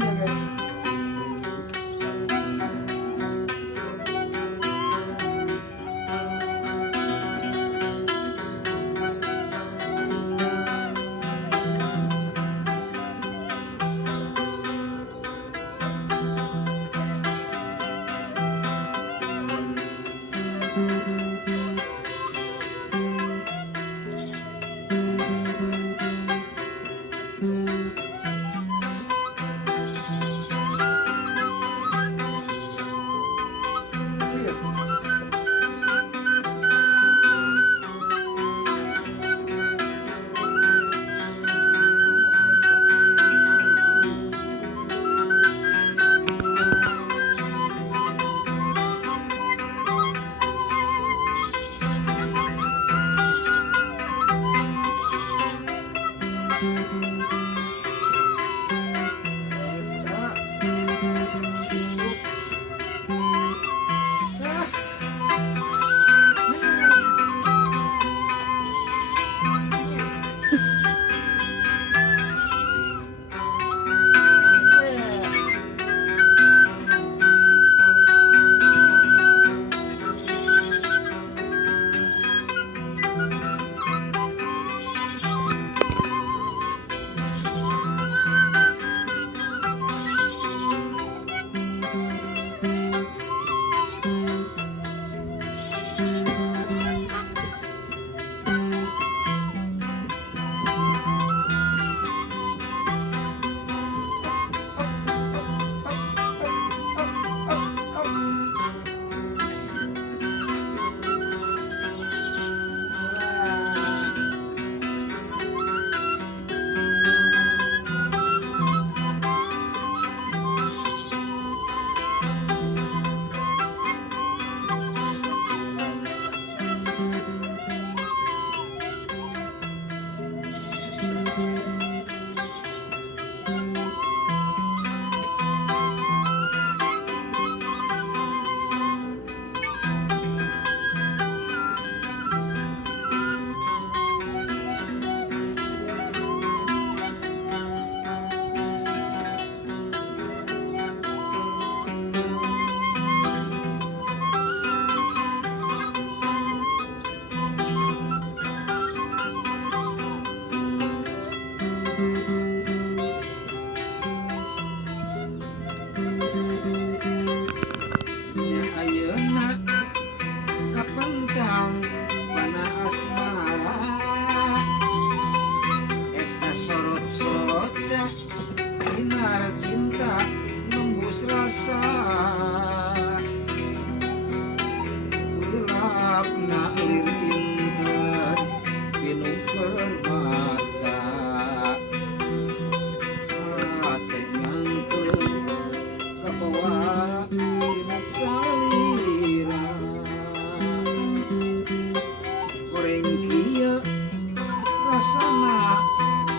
ya guys.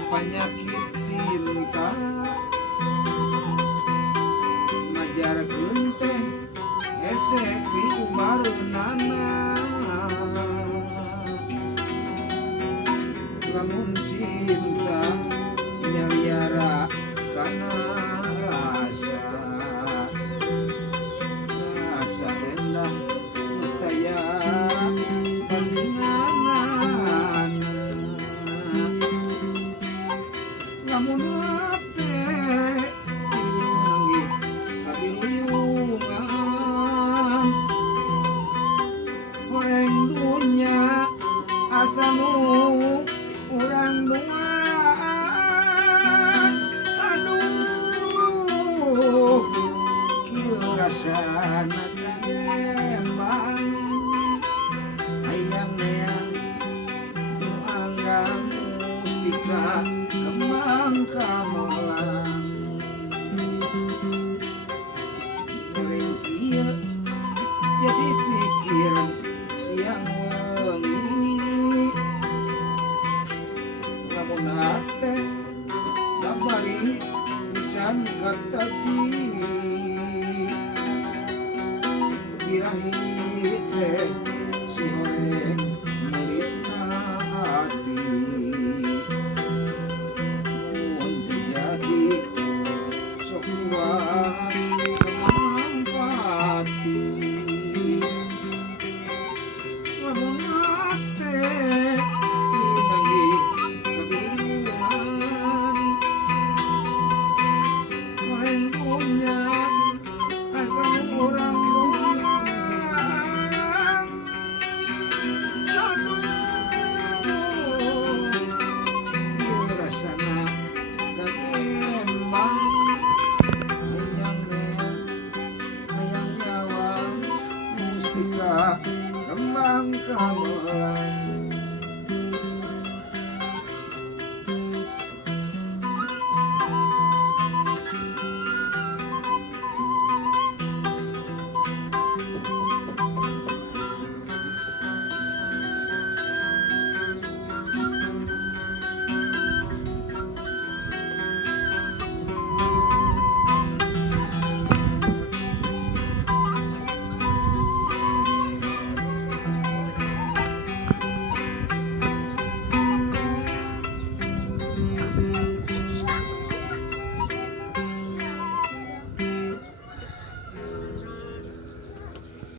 Penyakit cinta majar genteng esek diubareunana lamun cinta nyaliara kana rasa rasa endah taya bandinganana lamun hate nangis kabingungan goreng dunya asa nu urang doang aduh kieu rasana emang hayang-hayang nu anggang mustika kemang kamolang goreng kieu jadi pikir siang wengi lamun hate dabari pisan kataji birahi teh si horeng melitna hati mun terjadi sok kuat kemampati lamun ate pinanggi kebiruan orang punya asal orang bulan aduh rasana kagembang hayang nyawa mustika kembang kamelan